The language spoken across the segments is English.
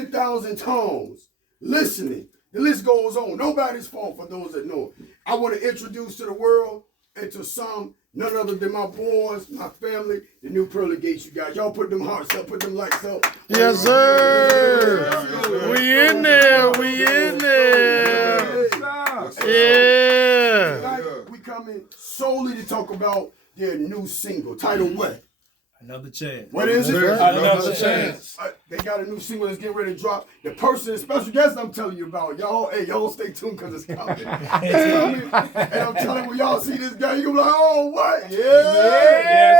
10,000 tones, listening. The list goes on. Nobody's fault for those that know. I want to introduce to the world and to some, none other than my boys, my family, the new Pearly Gates, you guys. Y'all put them hearts up, put them lights up. Yes, sir. We in there. We in there. Yeah. Tonight, we coming solely to talk about their new single, titled what? Another Chance. What is it? Another Chance. They got a new single that's getting ready to drop. The person, special guest I'm telling you about, y'all, hey, y'all stay tuned because it's coming. It's coming. And I'm telling you, when y'all see this guy, you're going to be like, oh, what? Yeah.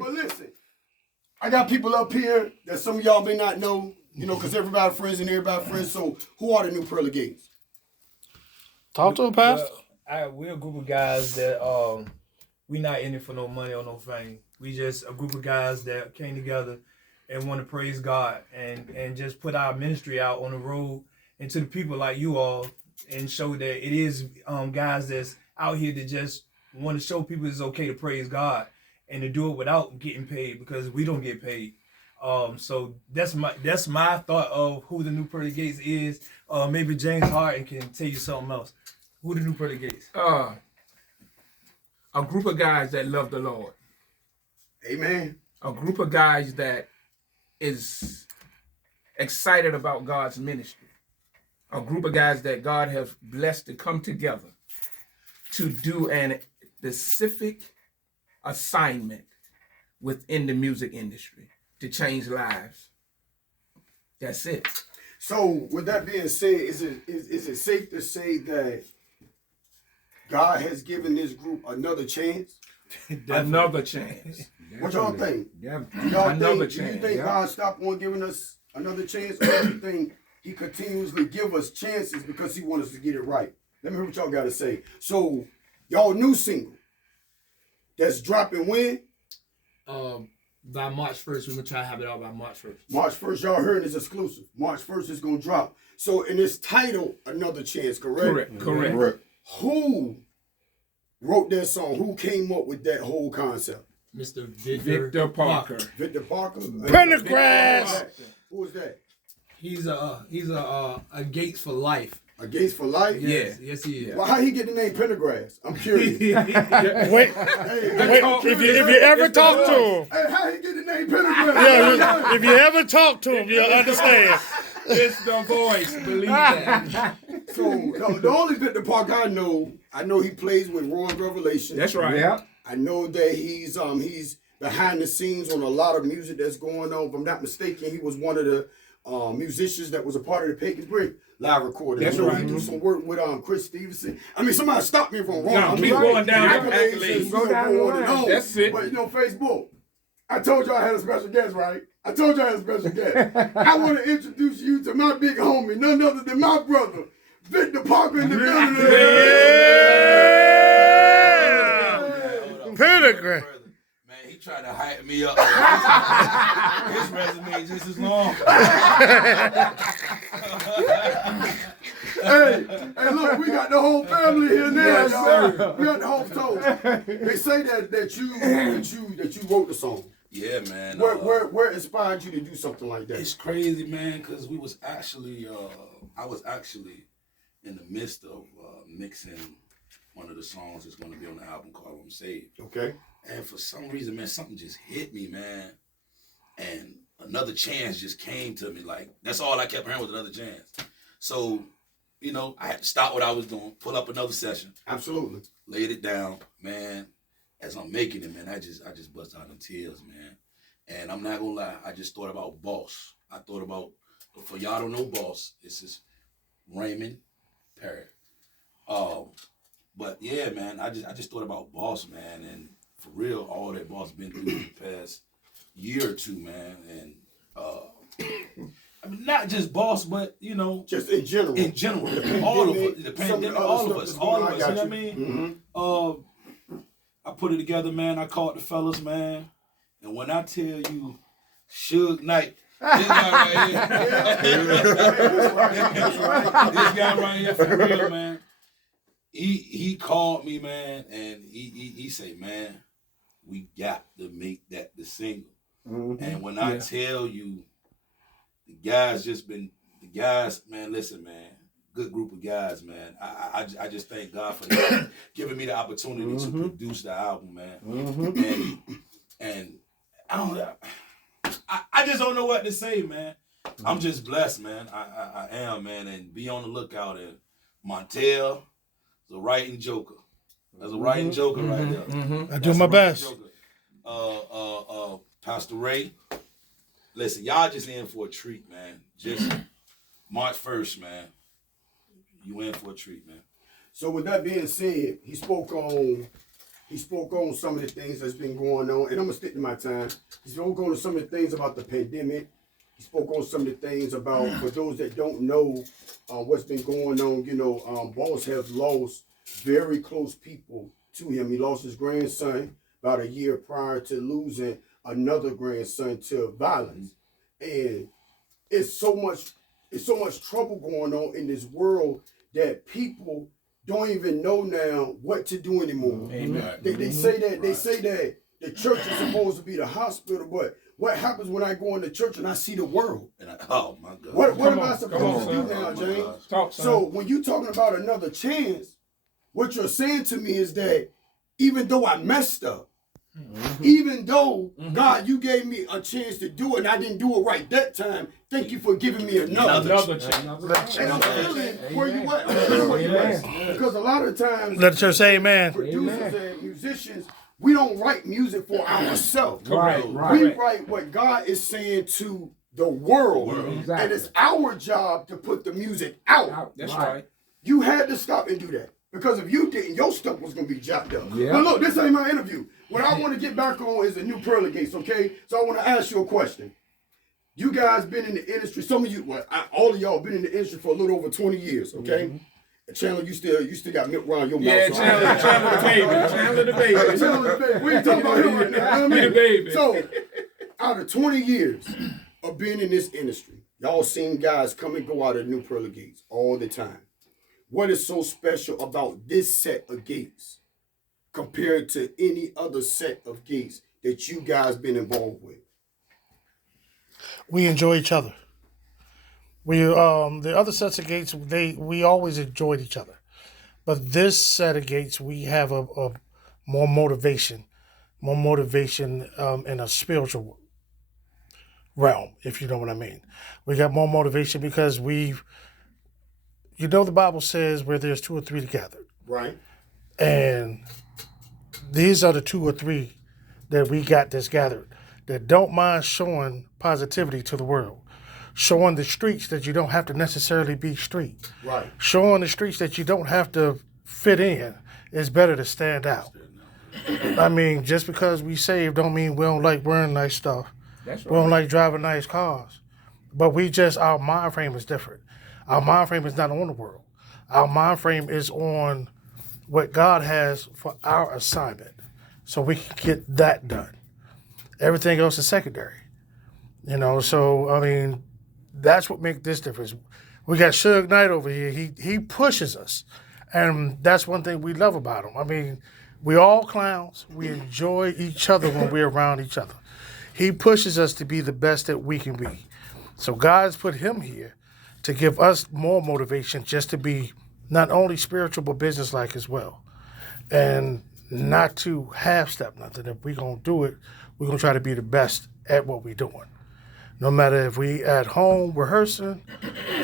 But listen, I got people up here that some of y'all may not know, you know, because everybody friends and everybody friends. So who are the new Pearly Gates? Talk to him, Pastor. We're a group of guys that we not in it for no money or no fame. We just a group of guys that came together and want to praise God and just put our ministry out on the road and to the people like you all and show that it is guys that's out here that just want to show people it's okay to praise God and to do it without getting paid because we don't get paid. So that's my thought of who the new Pearly Gates is. Maybe James Harden can tell you something else. Who the new Pearly Gates? A group of guys that love the Lord. Amen. A group of guys that is excited about God's ministry. A group of guys that God has blessed to come together to do an specific assignment within the music industry to change lives. That's it. So with that being said, is it safe to say that God has given this group another chance? Another chance. What y'all think? Yeah. Another Do you chance, think yeah. God stopped on giving us another chance, or do you think He continuously give us chances because He wants us to get it right? Let me hear what y'all got to say. So, y'all new single that's dropping when? By March 1st, we're going to try to have it out by March 1st. March 1st, y'all heard it's exclusive. March 1st is going to drop. So, in this title, Another Chance, correct? Correct. Who wrote that song? Who came up with that whole concept? Mr. Victor Parker. Victor Parker? Pendergrass. Who is that? He's a Gates for life. A Gates for Life? Yeah. Yes, he is. Well, how he get the name Pendergrass? I'm curious. Wait, if you ever talk to him, Hey, how he get the name Pendergrass? yeah, if you ever talk to him, you'll understand. It's the voice. Believe that. So the only Victor Parker I know he plays with Rowan Revelation. That's right. Yeah. I know that he's behind the scenes on a lot of music that's going on. If I'm not mistaken, he was one of the musicians that was a part of the Pagan Brick live recording. That's I know right. He do some work with Chris Stevenson. I mean, somebody stop me if I'm wrong. No, I keep mean, going down accolades the accolades. just, Go down the line. That's it. But Facebook, I told you I had a special guest, right? I told you I had a special guest. I want to introduce you to my big homie, none other than my brother, Victor Parker in the building. Yeah. Pendergrass. Man, he tried to hype me up. His resume just as long. Hey, look, we got the whole family here now, Yes, y'all. sir. We got the whole total. They say that you wrote the song. Yeah, man. Where inspired you to do something like that? It's crazy, man, because we was actually, I was actually in the midst of mixing one of the songs that's going to be on the album called I'm Saved. Okay. And for some reason, man, something just hit me, man. And Another Chance just came to me. Like, that's all I kept hearing was Another Chance. So, you know, I had to stop what I was doing, pull up another session. Absolutely. Laid it down, man. As I'm making it, man, I just bust out in tears, man. And I'm not gonna lie, I just thought about Boss. I thought about, for y'all don't know Boss, this is Raymond Perry. But yeah, man, I just thought about Boss, man, and for real, all that Boss been through the past year or two, man, and I mean, not just Boss, but you know, Just in general. all of us, the some of pandemic, the other all of stuff us, that's all going of on, I us. You got know what I mean? I put it together, man. I called the fellas, man, and when I tell you, Suge Knight. This guy right here. This guy right here for real, man. He called me, man, and he said, man, we got to make that the single. And when I tell you, the guys, man, listen, man. Good group of guys, man. I just thank God for them giving me the opportunity to produce the album, man. And I don't, I just don't know what to say, man. I'm just blessed, man. I am, man. And be on the lookout. And Montel is a writing joker. That's a writing joker right there. I do my best. Pastor Ray, listen, y'all just in for a treat, man. Just March 1st, man. You in for a treat, man. So with that being said, he spoke on some of the things that's been going on, and I'm gonna stick to my time. He spoke on some of the things about the pandemic. He spoke on some of the things about, for those that don't know what's been going on, you know, Boss has lost very close people to him. He lost his grandson about a year prior to losing another grandson to violence. And it's so much trouble going on in this world that people don't even know now what to do anymore. Amen. They say that the church is supposed to be the hospital, but what happens when I go into church and I see the world? Oh my God. What am I supposed to do now, James? Talk, son. So when you're talking about another chance, what you're saying to me is that even though I messed up, even though God, you gave me a chance to do it and I didn't do it right that time, thank you for giving me another chance. And I'm feeling where you at. I'm feeling where you at. Because a lot of times, Let the church say amen. producers and musicians, we don't write music for ourselves. Correct. We write what God is saying to the world. Exactly. And it's our job to put the music out. That's right. You had to stop and do that. Because if you didn't, your stuff was going to be chopped up. Yeah. But look, this ain't my interview. What I want to get back on is the new Pearly Gates, okay? So I want to ask you a question. You guys been in the industry, some of you, well, all of y'all been in the industry for a little over 20 years, okay? Chandler, you still got milk around your mouth. Yeah, so Chandler the baby. Chandler the baby. Chandler the baby. We ain't talking about him right now. You know what I mean? The baby. So, out of 20 years of being in this industry, y'all seen guys come and go out of new Pearly Gates all the time. What is so special about this set of gates compared to any other set of gates that you guys been involved with? We enjoy each other. We the other sets of gates, we always enjoyed each other, but this set of gates we have a more motivation in a spiritual realm, if you know what I mean. We got more motivation because you know the Bible says where there's two or three together, Right. and these are the two or three that we got that's gathered that don't mind showing positivity to the world, showing the streets that you don't have to necessarily be street, Right. showing the streets that you don't have to fit in. It's better to stand out. I mean, just because we saved don't mean we don't like wearing nice stuff. That's We don't like driving nice cars. But our mind frame is different. Our mind frame is not on the world. Our mind frame is on what God has for our assignment. So we can get that done. Everything else is secondary. You know, so, I mean, that's what makes this difference. We got Suge Knight over here. He pushes us. And that's one thing we love about him. I mean, we all clowns. We enjoy each other when we're around each other. He pushes us to be the best that we can be. So God's put him here to give us more motivation just to be not only spiritual but business-like as well. And not to half-step nothing. If we're going to do it, we're going to try to be the best at what we're doing. No matter if we at home rehearsing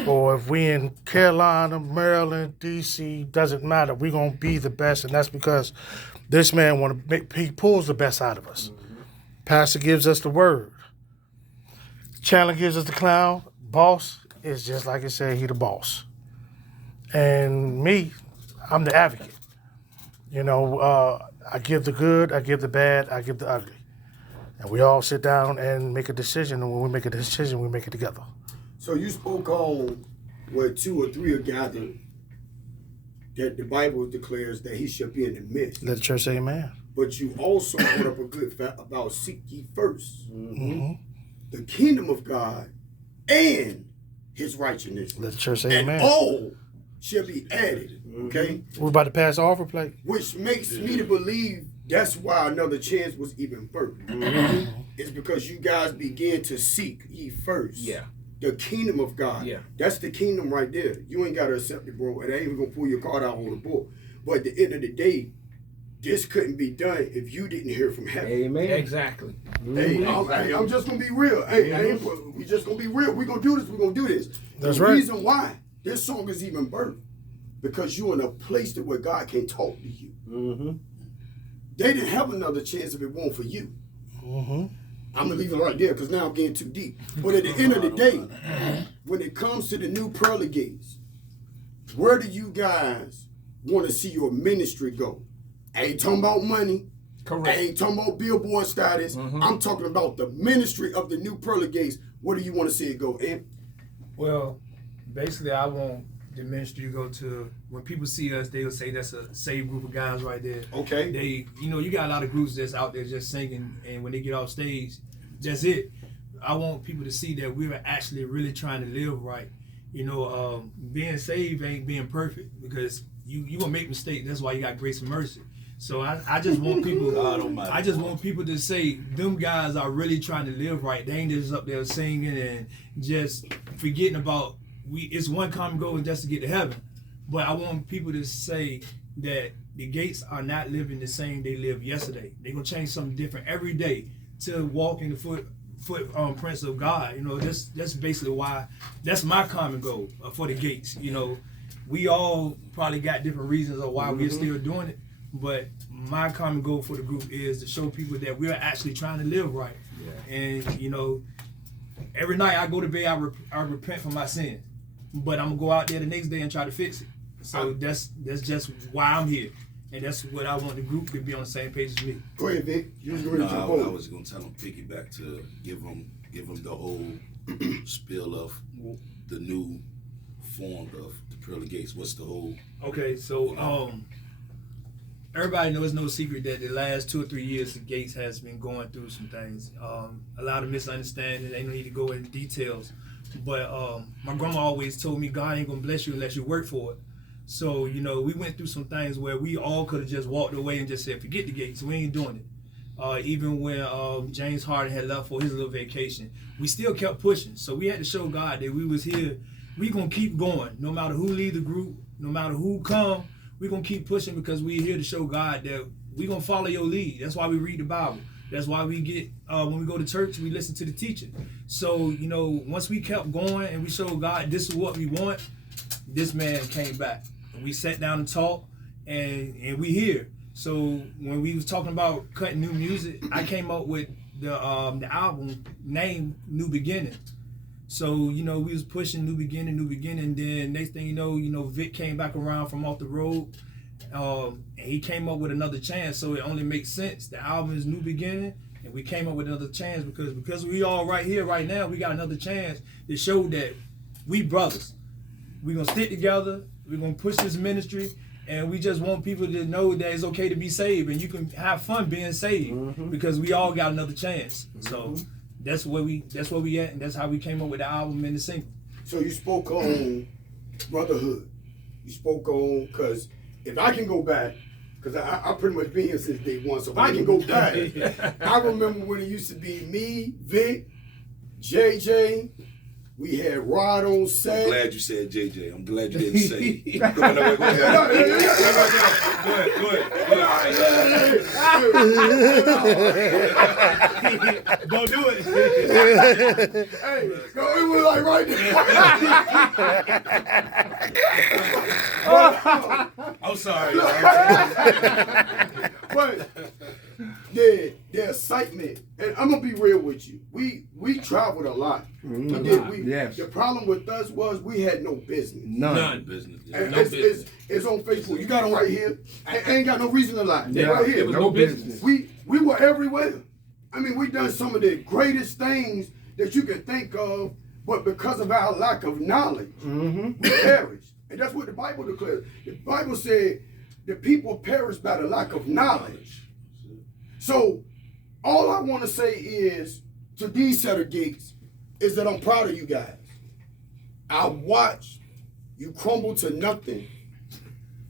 or if we in Carolina, Maryland, D.C., doesn't matter. We're going to be the best, and that's because this man he pulls the best out of us. Pastor gives us the word. Chandler gives us the clown. Boss is just like I said, he the boss. And me, I'm the advocate. You know, I give the good, I give the bad, I give the ugly. And we all sit down and make a decision, and when we make a decision, we make it together. So you spoke on where two or three are gathered, that the Bible declares that he shall be in the midst. Let the church say amen. But you also brought up a good fact about seek ye first the kingdom of God and his righteousness. Let the church say And amen. all shall be added. Okay? We're about to pass the offer plate. Which makes me to believe that's why another chance was even first. It's because you guys began to seek ye first. Yeah. the kingdom of God. Yeah. That's the kingdom right there. You ain't got to accept it, bro. It ain't even going to pull your card out on the book. But at the end of the day, this couldn't be done if you didn't hear from heaven. Amen. Exactly. Hey, I'm just going to be real. Hey, we just going to be real. We're going to do this. We're going to do this. That's the right. reason why this song is even birthed, because you're in a place that where God can talk to you. Mm-hmm. They didn't have another chance if it weren't for you. Mm-hmm. I'm going to leave it right there because now I'm getting too deep. But at the end of the day, when it comes to the new Pearly Gates, where do you guys want to see your ministry go? I ain't talking about money. Correct. I ain't talking about billboard status. I'm talking about the ministry of the new Pearly Gates. Where do you want to see it go, Ant? Well, basically, I want the ministry to go to, when people see us, they'll say that's a saved group of guys right there. Okay. They, you got a lot of groups that's out there just singing, and when they get off stage, that's it. I want people to see that we're actually really trying to live right. Being saved ain't being perfect, because you gonna make mistakes. That's why you got grace and mercy. So I just want people. I just want people to say them guys are really trying to live right. They ain't just up there singing and just forgetting about it's one common goal just to get to heaven. But I want people to say that the Gates are not living the same they lived yesterday. They're gonna change something different every day to walk in the footprints of God. That's basically why. That's my common goal for the Gates. We all probably got different reasons of why we're still doing it. But my common goal for the group is to show people that we're actually trying to live right. Yeah. And, every night I go to bed, I repent for my sins. But I'm going to go out there the next day and try to fix it. So that's just why I'm here. And that's what I want the group to be on the same page as me. Go ahead, Vic. I was going to tell them piggyback to give them the whole spiel of the new form of the Pearly Gates. What's the whole... Okay, so... Everybody knows, it's no secret that the last 2 or 3 years the Gates has been going through some things. A lot of misunderstanding. They don't need to go into details. But my grandma always told me God ain't gonna bless you unless you work for it. So, we went through some things where we all could have just walked away and just said, forget the Gates, we ain't doing it. Even when James Harden had left for his little vacation, we still kept pushing. So we had to show God that we was here. We gonna keep going. No matter who lead the group, no matter who come, we're going to keep pushing, because we're here to show God that we're going to follow your lead. That's why we read the Bible. That's why we get, when we go to church, we listen to the teacher. So, once we kept going and we showed God this is what we want, this man came back. And we sat down and talked, and we here. So when we was talking about cutting new music, I came up with the album name New Beginning. So, we was pushing New Beginning. Then next thing you know, Vic came back around from off the road. And he came up with Another Chance. So it only makes sense. The album is New Beginning. And we came up with Another Chance because we all right here, right now, we got another chance to show that we brothers. We're going to stick together. We're going to push this ministry. And we just want people to know that it's okay to be saved. And you can have fun being saved. Because we all got another chance. So... That's where we at, and that's how we came up with the album and the single. So you spoke on brotherhood. You spoke on, because if I can go back, because I pretty much been here since day one, so if I can go back, I remember when it used to be me, Vic, JJ, we had Rod on set. I'm glad you said JJ. I'm glad you didn't say. Go ahead. Don't do it. Hey, no, it was like right there. I'm sorry. But the excitement, and I'm gonna be real with you. We traveled a lot. Yes. The problem with us was we had no business. None. Business. And No business. it's on Facebook. You got them right here. I ain't got no reason to lie. Yeah, Right here. It was no business. We were everywhere. I mean, we done some of the greatest things that you can think of, but because of our lack of knowledge, we perished. And that's what the Bible declares. The Bible said the people perish by the lack of knowledge. So all I want to say is to these set of geeks is that I'm proud of you guys. I watched you crumble to nothing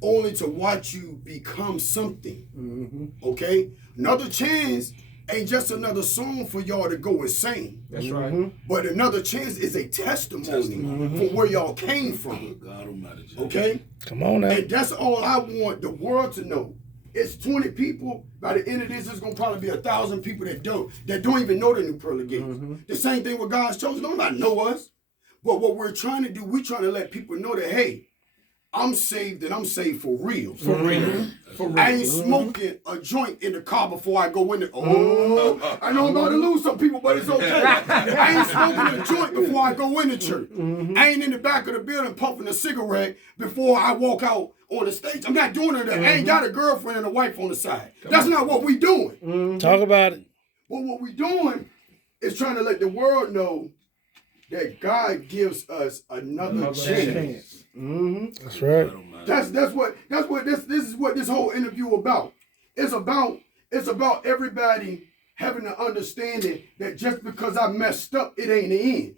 only to watch you become something. Okay? Another Chance ain't just another song for y'all to go and sing. That's right. But another chance is a testimony for where y'all came from. God Almighty. Okay? Come on now. And that's all I want the world to know. It's 20 people. By the end of this, it's gonna probably be 1,000 people that don't even know the new Pearly Gates. The same thing with God's chosen. Nobody know us. But what we're trying to do, we're trying to let people know that, hey, I'm saved and I'm saved for real. For real. For real. I ain't smoking a joint in the car before I go in there. Oh, I know I'm about to lose some people, but it's okay. I ain't smoking a joint before I go in the church. I ain't in the back of the building puffing a cigarette before I walk out on the stage. I'm not doing that. I ain't got a girlfriend and a wife on the side. That's not what we doing. Talk about it. But what we doing is trying to let the world know that God gives us another chance. That's right. That's what this is what this whole interview about. It's about everybody having the understanding that just because I messed up, it ain't the end.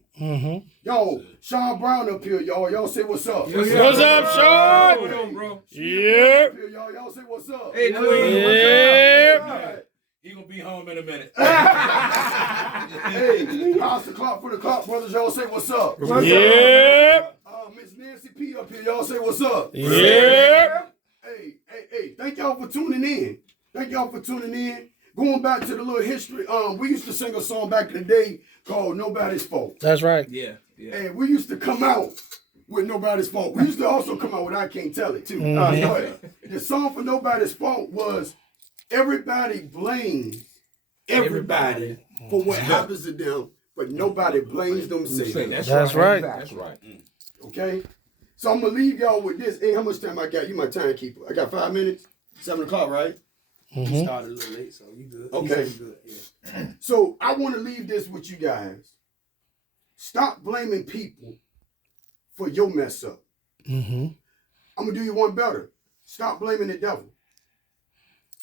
Yo, Sean Brown up here, y'all. Y'all say what's up. What's up, Sean? What on, bro? Yep. Y'all say what's up. Hey, Yep. He gonna be home in a minute. Hey, how's the clock for the clock brothers? Y'all say what's up. Yep. Miss Nancy P up here. Y'all say what's up. Yep. Hey, thank y'all for tuning in. Going back to the little history, we used to sing a song back in the day called Nobody's Fault. That's right. Yeah. And we used to come out with Nobody's Fault. We used to also come out with I Can't Tell It too. But the song for Nobody's Fault was everybody blames everybody for what happens to them, but nobody blames themselves. That's right. That's right. Okay? So I'm going to leave y'all with this. Hey, how much time I got? You my timekeeper. I got 5 minutes? 7 o'clock, right? You started a little late, so you good. Okay. You good. Yeah. So I want to leave this with you guys. Stop blaming people for your mess up. I'm going to do you one better. Stop blaming the devil.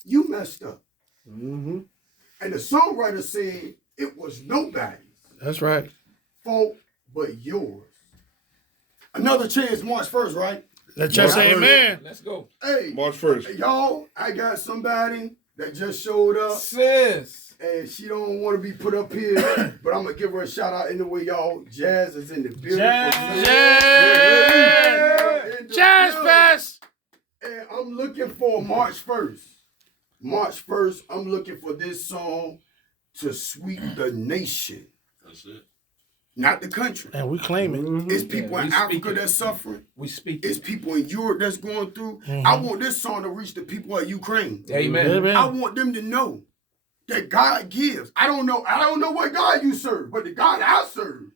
You messed up. And the songwriter said it was nobody's That's right. fault but yours. Another chance March 1st, right? Let's just say amen. Let's go. Hey, March 1st. y'all, I got somebody that just showed up. Sis. And she don't want to be put up here, but I'm going to give her a shout out anyway, y'all. Jazz is in the building. Jazz Fest. And I'm looking for March 1st. March 1st, I'm looking for this song to sweep the nation. That's it. Not the country. And we claim it. It's people in we Africa speak it. that's suffering. We speak. It's people in Europe that's going through. I want this song to reach the people of Ukraine. Amen. Amen. I want them to know that God gives. I don't know what God you serve, but the God I serve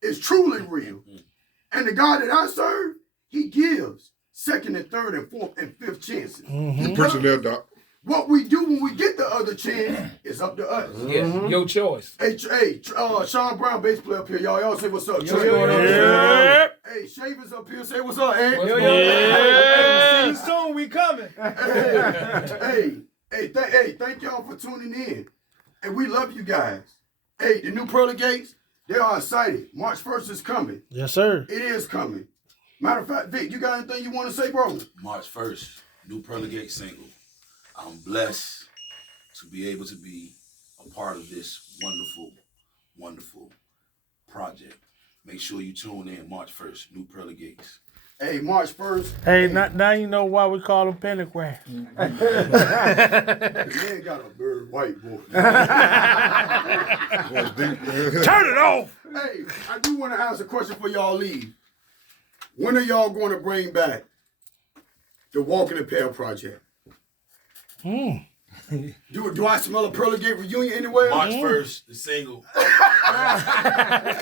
is truly real. And the God that I serve, he gives second and third and fourth and fifth chances. You preaching that, Doc. What we do when we get the other chance is up to us. Yes. Your choice. Hey, Sean Brown, bass player up here. Y'all say what's up. Trey. Yep. Hey, Shavers up here. Say what's up, Ant. See you soon. We coming. Hey, thank y'all for tuning in. And we love you guys. Hey, the new Pearly Gates, they are excited. March 1st is coming. Yes, sir. It is coming. Matter of fact, Vic, you got anything you want to say, bro? March 1st, new Pearly Gates single. I'm blessed to be able to be a part of this wonderful, wonderful project. Make sure you tune in March 1st, new Pearly Gates. Hey, March 1st. Hey, now you know why we call him pentagram. The man got a bird white boy. Turn it off. Hey, I do want to ask a question for y'all leave. When are y'all going to bring back the Walk in the Pale project? Do I smell a Pearly Gate reunion anywhere? March 1st, the single.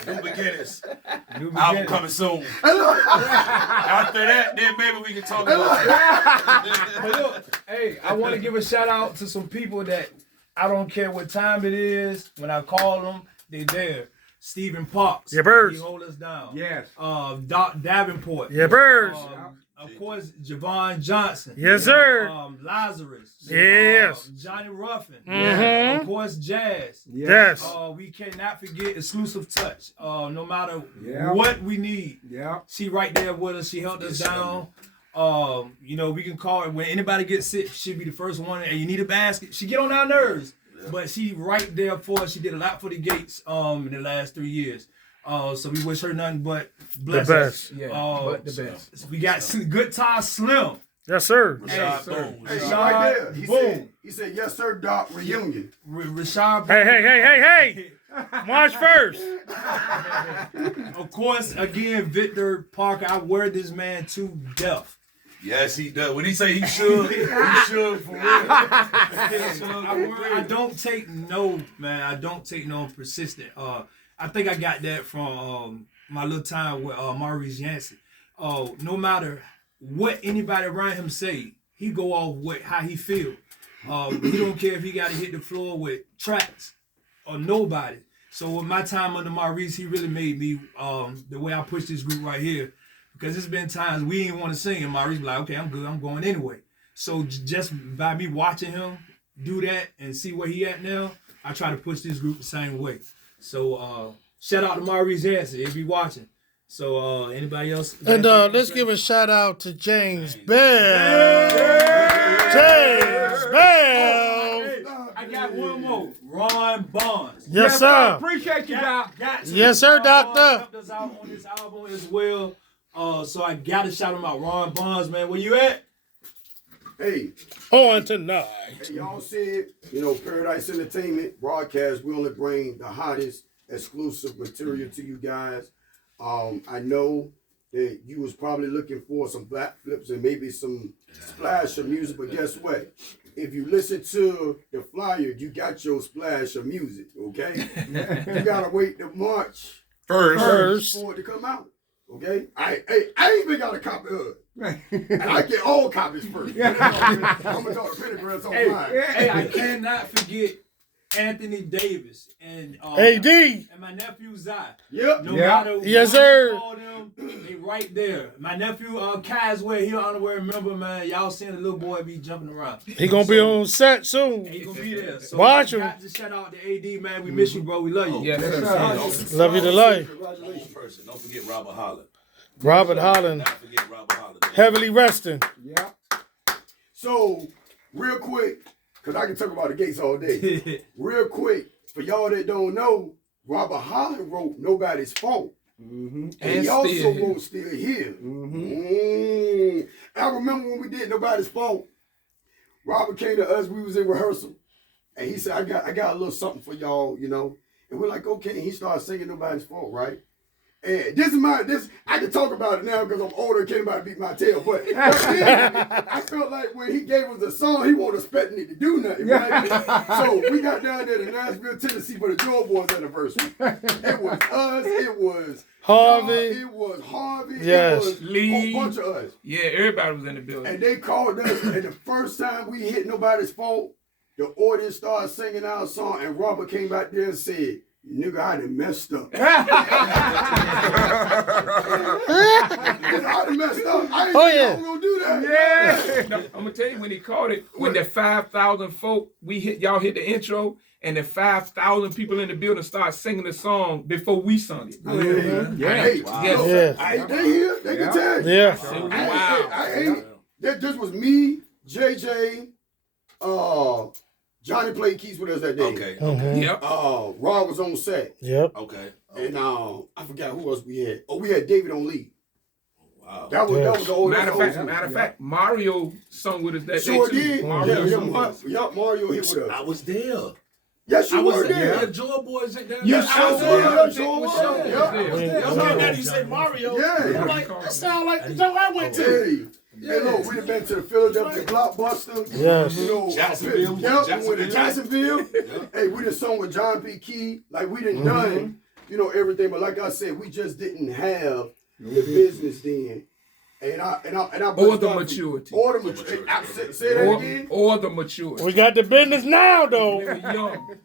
New Beginnings. Album coming soon. After that, then maybe we can talk about it. But look, hey, I want to give a shout out to some people that I don't care what time it is. When I call them, they there. Stephen Parks. Yeah, birds. He hold us down. Yes. Doc Davenport. Yeah, birds. Of course, Javon Johnson. Yes, sir. Lazarus. Yes. Johnny Ruffin. Mhm. Of course, Jazz. Yes. We cannot forget Exclusive Touch. No matter Yeah. what we need, Yeah. she right there with us. She held us Yes, down. We can call her when anybody gets sick. She'll be the first one. And you need a basket. She get on our nerves. but she right there for us. She did a lot for the Gates in the last 3 years. So we wish her nothing but blessings. The best. Yeah, but the best. We got Good Tie Slim. Yes, sir. Rashad Boone. Hey, Rashad right there. Boone. He said, yes, sir, Doc, reunion. Rashad. Hey. March 1st. Of course, again, Victor Parker. I wear this man to death. Yes, he does. When he say he should, he should for real. I don't take no, man. I don't take no persistent. I think I got that from my little time with Maurice Yancey. No matter what anybody around him say, he go off with how he feel. He don't care if he got to hit the floor with tracks or nobody. So with my time under Maurice, he really made me the way I push this group right here. Because there's been times we didn't want to sing, and Maurice be like, okay, I'm good, I'm going anyway. So just by me watching him do that and see where he at now, I try to push this group the same way. So shout out to Maurice Yancey, he'll be watching. So anybody else? And let's give a shout out to James Bell. James Bell. I got one more. Ron Bonds. Yes, sir. Appreciate you, Doc. Yes, sir, Ron Doctor. Bonds helped us out on this album as well. So I gotta shout him out. Ron Bonds, man. Where you at? Hey, On tonight. hey, y'all said, Paradise Entertainment broadcast, we only bring the hottest exclusive material to you guys. I know that you was probably looking for some black flips and maybe some splash of music, but guess what? If you listen to the flyer, you got your splash of music, okay? You gotta wait till March First. for it to come out, okay? I ain't even got a copy of it. And I get all copies first. I'm gonna talk to Pentagrams online. Hey, I cannot forget Anthony Davis and AD. and my nephew Zai. Yep. No Yeah. matter Yes, what sir. you call them, they right there. My nephew Kazway, he honorary member, man. Y'all seen the little boy be jumping around. He gonna be on set soon. He gonna be there. So Watch him. got to shout out to AD, man. We miss you, bro. We love you. Yes, sir. Love you to life. Congratulations. Person. Don't forget Robert Holland. Robert Holland, Don't forget Robert Holland. heavily resting. Yeah. So, real quick, because I can talk about the Gates all day. Real quick, for y'all that don't know, Robert Holland wrote Nobody's Fault. And he also Still Here. wrote Still Here. I remember when we did Nobody's Fault, Robert came to us, we was in rehearsal, and he said, I got a little something for y'all, And we're like, okay, and he started singing Nobody's Fault, right? And I can talk about it now because I'm older, can't nobody beat my tail. But back then, I felt like when he gave us the song, he wasn't expecting it to do nothing. Right? So we got down there to Nashville, Tennessee for the Joy Boys anniversary. It was us, it was Harvey. it was Harvey, Yes. it was Lee. a whole bunch of us. Yeah, everybody was in the building. And they called us, and the first time we hit Nobody's Fault, the audience started singing our song, and Robert came back there and said, nigga, I done messed up. I done messed up. I ain't think I was gonna do that. Yeah. No, I'm gonna tell you when he called it, when the 5,000 folk, y'all hit the intro, and the 5,000 people in the building started singing the song before we sung it. Yeah. Hey, Wow. Yes. look, Yeah. they here, they can tell you. Yeah. This was me, JJ, Johnny played keys with us that day. Okay. Mhm. Yep. Rob was on set. Yep. Okay. And I forgot who else we had. Oh, we had David on lead. Wow. That was the old. Matter of that's the old fact, Mario sung with us that Sure day too. did. Mario sung with us. Mario hit with I us. was there. Yes, you I was were there. there. The Joy Boys in there. You I sure was was. there. Yeah. Sure was. Yeah. Yeah. I was there. I'm looking at you say Mario. Yeah. I'm like, that sound like the Joe I went to. Hey, look, we'd have been to the Philadelphia Blockbuster. Yes. Jacksonville. Yep, we went to Jacksonville. Hey, we done sung with John P. Key. Like, we done done, everything. But like I said, we just didn't have the business then. And I Or the maturity. Or the maturity. Say that again. Or the maturity. We got the business now, We though. were young.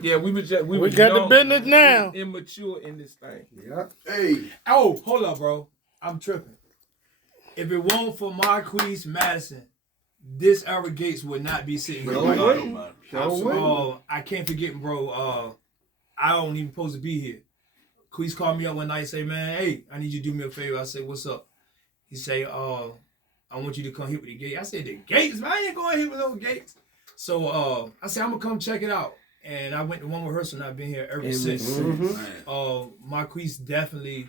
Yeah, we was We got got the business now. Immature in this thing. Yeah. Hey, Oh, hold up, bro. I'm tripping. If it weren't for Marquise Madison, this era Gates would not be sitting here. I can't forget, bro. I don't even supposed to be here. Queese called me up one night and say, man, hey, I need you to do me a favor. I said, what's up? He say, I want you to come hit with the Gates. I said, the Gates? Man, I ain't going hit with no Gates. So I said I'm gonna come check it out, and I went to one rehearsal, and I've been here ever since. Marquise definitely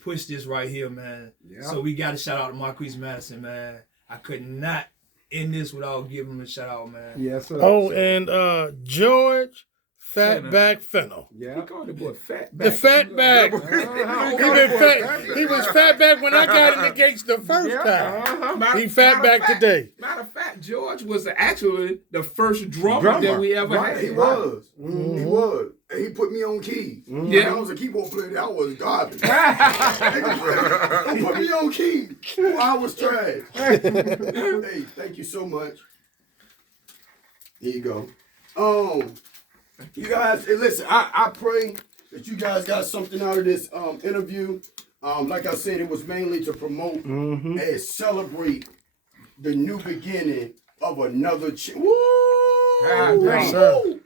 pushed this right here, man. Yeah. So we got to shout out to Marquise Madison, man. I could not end this without giving him a shout out, man. Yes, sir. Oh, and George Fatback Fennel. Yeah. He called the boy fat The back. fatback. Uh-huh. He was fatback when I got in the gates the first time. He fatback today. Matter of fact, George was actually the first drummer that we ever had. He was. He was. And he put me on keys. Yeah. I was a keyboard player. That was garbage. He put me on keys. I was trash. Hey, thank you so much. Here you go. You guys, hey, listen, I pray that you guys got something out of this interview. Like I said, it was mainly to promote and celebrate the new beginning of another Woo! Yes, sir.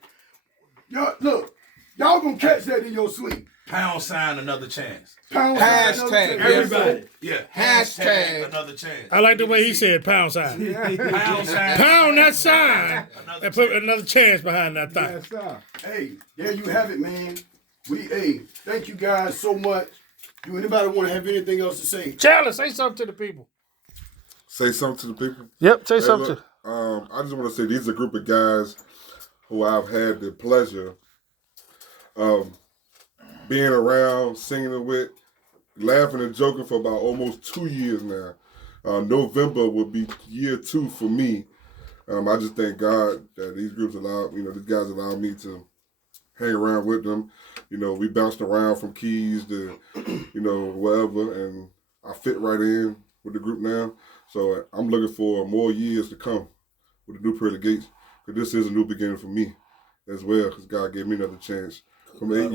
Y'all, look, y'all gonna catch that in your sleep. # another chance. Pound Hashtag, Everybody. Yeah. Hashtag. another chance. I like the way he said pound sign. # Pound that sign and put another chance behind that thing. Yes, sir. Hey, there you have it, man. Thank you guys so much. Do anybody want to have anything else to say? Charlie, say something to the people. Say something to the people. Yep, say Hey, something. look, I just want to say these are a group of guys who I've had the pleasure of being around, singing with, laughing and joking for about almost 2 years now. November will be year 2 for me. I just thank God that these groups these guys allow me to hang around with them. We bounced around from keys to, wherever, and I fit right in with the group now. So I'm looking for more years to come with the new Pearly Gates, because this is a new beginning for me as well, because God gave me another chance from 8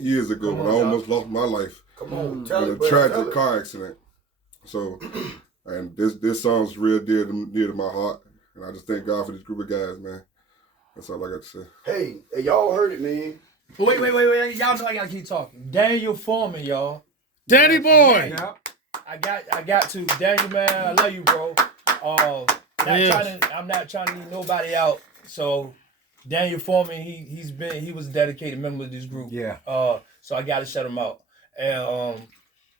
years ago when I almost lost my life Come on, in tell a it, brother, tragic tell it. car accident. So, and this song's real dear to my heart, and I just thank God for this group of guys, man. That's all I got to say. Hey, y'all heard it, man. Wait. Y'all know I gotta keep talking. Daniel Foreman, y'all. Danny boy. Yeah. I got to. Daniel, man, I love you, bro. I'm not trying to leave nobody out. So Daniel Foreman, he was a dedicated member of this group. Yeah. So I gotta shout him out. And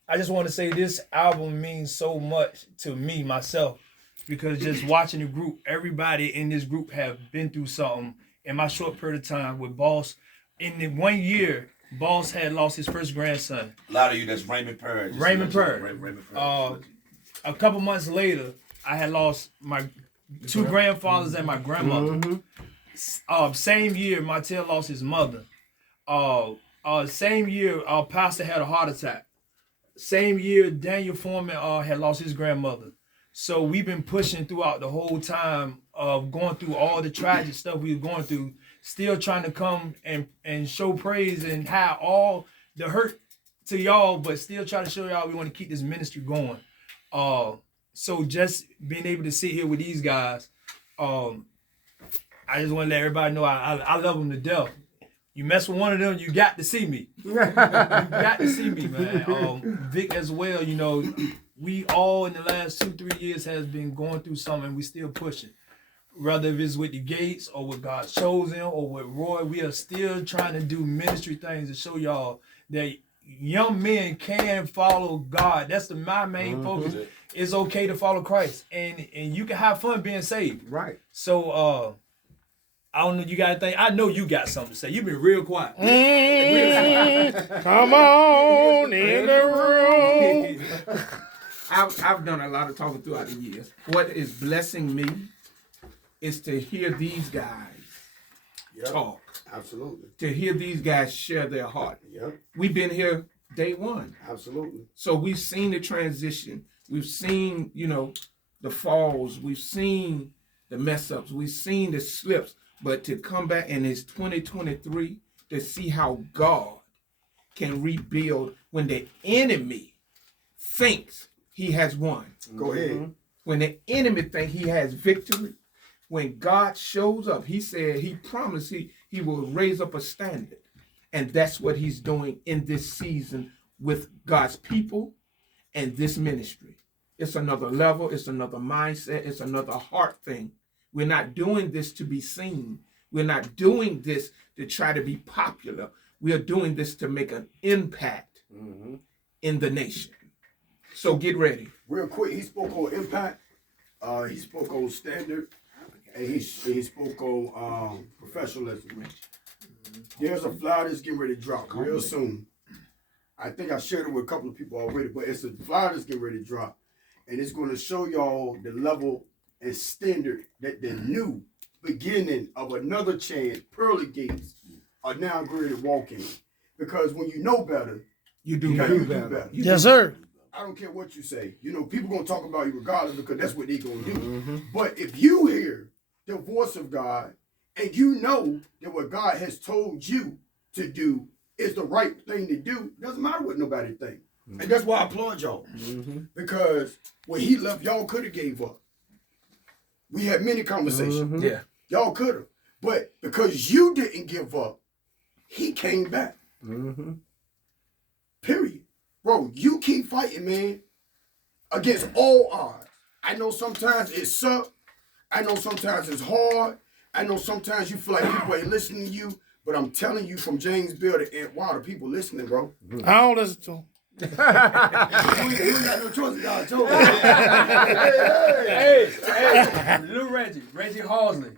I just want to say this album means so much to me, myself, because just watching the group, everybody in this group have been through something in my short period of time with Boss. In the 1 year, Boss had lost his first grandson. A lot of you, that's Raymond Purr. Raymond Purr. Raymond Purr. A couple months later, I had lost my 2 grandfathers and my grandmother. Same year, Martell lost his mother. Same year, our pastor had a heart attack. Same year, Daniel Foreman had lost his grandmother. So we've been pushing throughout the whole time of going through all the tragic stuff we were going through, still trying to come and show praise and have all the hurt to y'all, but still try to show y'all we want to keep this ministry going. So just being able to sit here with these guys, I just want to let everybody know I love them to death. You mess with one of them, you got to see me. You got to see me, man. Vic as well, we all in the last 2-3 years has been going through something, we still pushing. Whether if it's with the Gates or with God's Chosen or with Roy, we are still trying to do ministry things to show y'all that young men can follow God. That's my main focus. It's okay to follow Christ, and you can have fun being saved. Right. So I don't know. You got to think. I know you got something to say. You've been real quiet. Come on in the room. I've done a lot of talking throughout the years. What is blessing me is to hear these guys talk. Absolutely. To hear these guys share their heart. Yep. We've been here day one. Absolutely. So we've seen the transition. We've seen, the falls. We've seen the mess ups. We've seen the slips. But to come back in this 2023 to see how God can rebuild when the enemy thinks he has won. Go ahead. When the enemy thinks he has victory, when God shows up, he said, he promised he will raise up a standard. And that's what he's doing in this season with God's people and this ministry. It's another level. It's another mindset. It's another heart thing We're not doing this to be seen. We're not doing this to try to be popular. We are doing this to make an impact in the nation. So get ready. Real quick, he spoke on impact. He spoke on standard, and he spoke on professionalism. There's a flyer that's getting ready to drop real soon. I think I shared it with a couple of people already, but it's a flyer that's getting ready to drop, and it's going to show y'all the level and standard that the new beginning of another chance, Pearly Gates, are now ready to walk in. Because when you know better, You do you better. do better. Yes, sir. I don't care what you say. You know, people gonna talk about you regardless because that's what they gonna do. But if you hear the voice of God and you know that what God has told you to do is the right thing to do, doesn't matter what nobody think. And that's why I applaud y'all. Because when he left, y'all could have gave up. We had many conversations. Yeah. Y'all could have. But because you didn't give up, he came back. Period. Bro, you keep fighting, man, against all odds. I know sometimes it sucks. I know sometimes it's hard. I know sometimes you feel like people ain't listening to you. But I'm telling you, from James Bill to Aunt Wilder, people listening, bro. I don't listen to him. You ain't got no choice. God told you. Hey, little Reggie Halsley.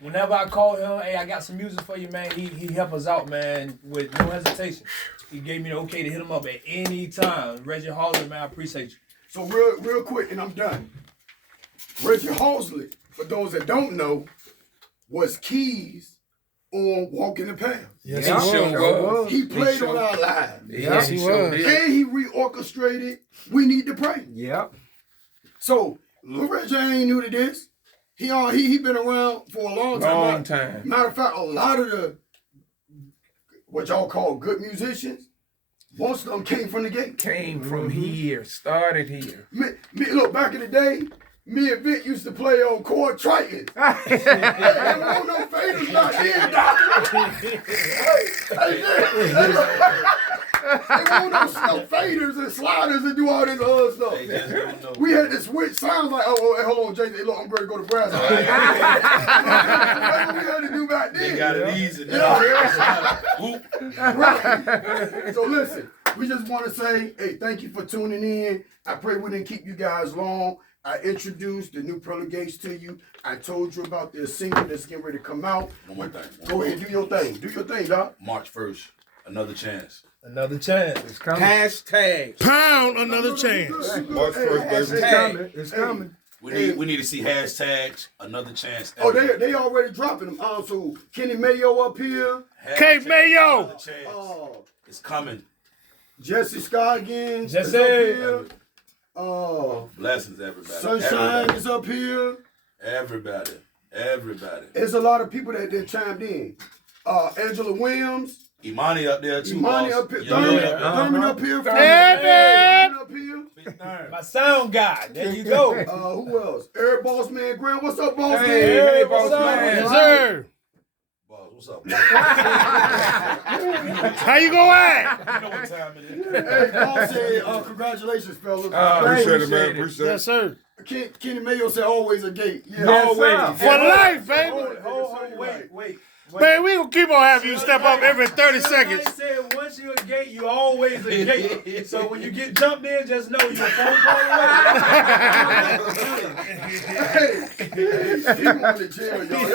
Whenever I call him, hey, I got some music for you, man. He help us out, man, with no hesitation. He gave me the okay to hit him up at any time. Reggie Halsley, man, I appreciate you. So real quick, and I'm done. Reggie Halsley, for those that don't know, was keys on Walking the Path. Yes, Yeah, he sure was. was. He played sure- on our lives. Yes, he sure was. did. And he reorchestrated We Need to Pray. Yep. So Lil Reggie ain't new to this. He been around for a long time. Long time. Matter of fact, a lot of the what y'all call good musicians, most of them came from the gate. Came from here, started here. Me, look, back in the day, me and Vic used to play on chord tritons. Hey, there won't no faders back then, dog. There won't no faders and sliders and do all this other stuff. They just don't know. We had to switch sounds like, hey, hold on, Jay, look, I'm ready to go to brass. That's what we had to do back then. They got it easy now. Whoop. Right. So listen, we just want to say, hey, thank you for tuning in. I pray we didn't keep you guys long. I introduced the new Pearly Gates to you. I told you about their single that's getting ready to come out. One more thing. Go ahead, do your thing. Do your thing, dog. March 1st, another chance. Another chance. It's coming. Hashtag. Pound another chance. March 1st, baby. It's Hashtag. coming. It's coming. We need to see hashtags, another chance. Oh, they already dropping them. So Kenny Mayo up here. K. Hashtag, Mayo. another chance. It's coming. Jesse Scott again. Jesse. is up here. Blessings, everybody. Sunshine is up here. Everybody. There's a lot of people that chimed in. Angela Williams. Imani up there too. Imani boss. up here. Yeah. Thurman up here. Thurman up here. My sound guy. There you go. Who else? Eric Boss Man Graham. What's up, Boss Man? Hey, what's boss up? man. Yes, sir. Boss, what's up? How you gonna act? You know what time it is. Hey, Boss said, congratulations, fellas. Appreciate it, man. Appreciate Yes, it. sir. Kenny Mayo said always a gate. Yeah. Always. For life, baby. Wait. Man, we gonna keep on having you step up every 30 seconds. I said once you're a gate, you always a gate. So when you get jumped in, just know you're a phone call away. He went to jail, y'all.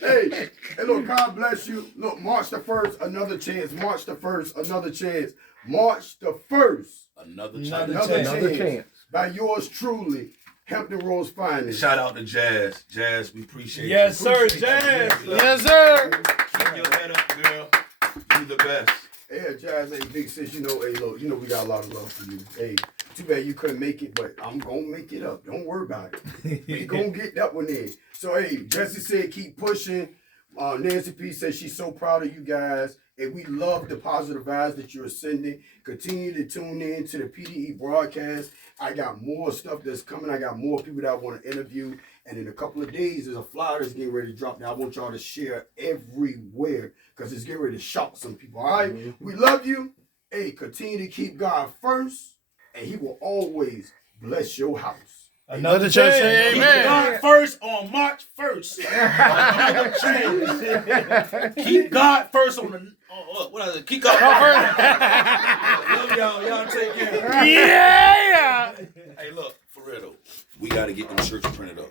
Hey, look, God bless you. Look, March the 1st, another chance. March the 1st, another chance. March the 1st, Another chance. another Another chance. chance. By yours truly, Hampton Roads Finest. Shout out to Jazz. Jazz, we appreciate you. Yes, sir, Appreciate Jazz. you. Yes, sir. Keep your head up, girl. You the best. Yeah, Jazz, hey, big sis, hey, look, we got a lot of love for you. Hey, too bad you couldn't make it, but I'm gonna make it up. Don't worry about it. We gonna get that one in. So, hey, Jesse said keep pushing. Nancy P said she's so proud of you guys, and we love the positive vibes that you're sending. Continue to tune in to the PDE broadcast. I got more stuff that's coming. I got more people that I want to interview. And in a couple of days, there's a flyer that's getting ready to drop that I want y'all to share everywhere because it's getting ready to shock some people. All right? We love you. Hey, continue to keep God first, and he will always bless your house. Let the church say Keep amen. God first on March 1st. Keep God first on the what is it? Keep God first. Love y'all. Y'all take care. Yeah. Hey, look, for real though, we got to get them shirts printed up.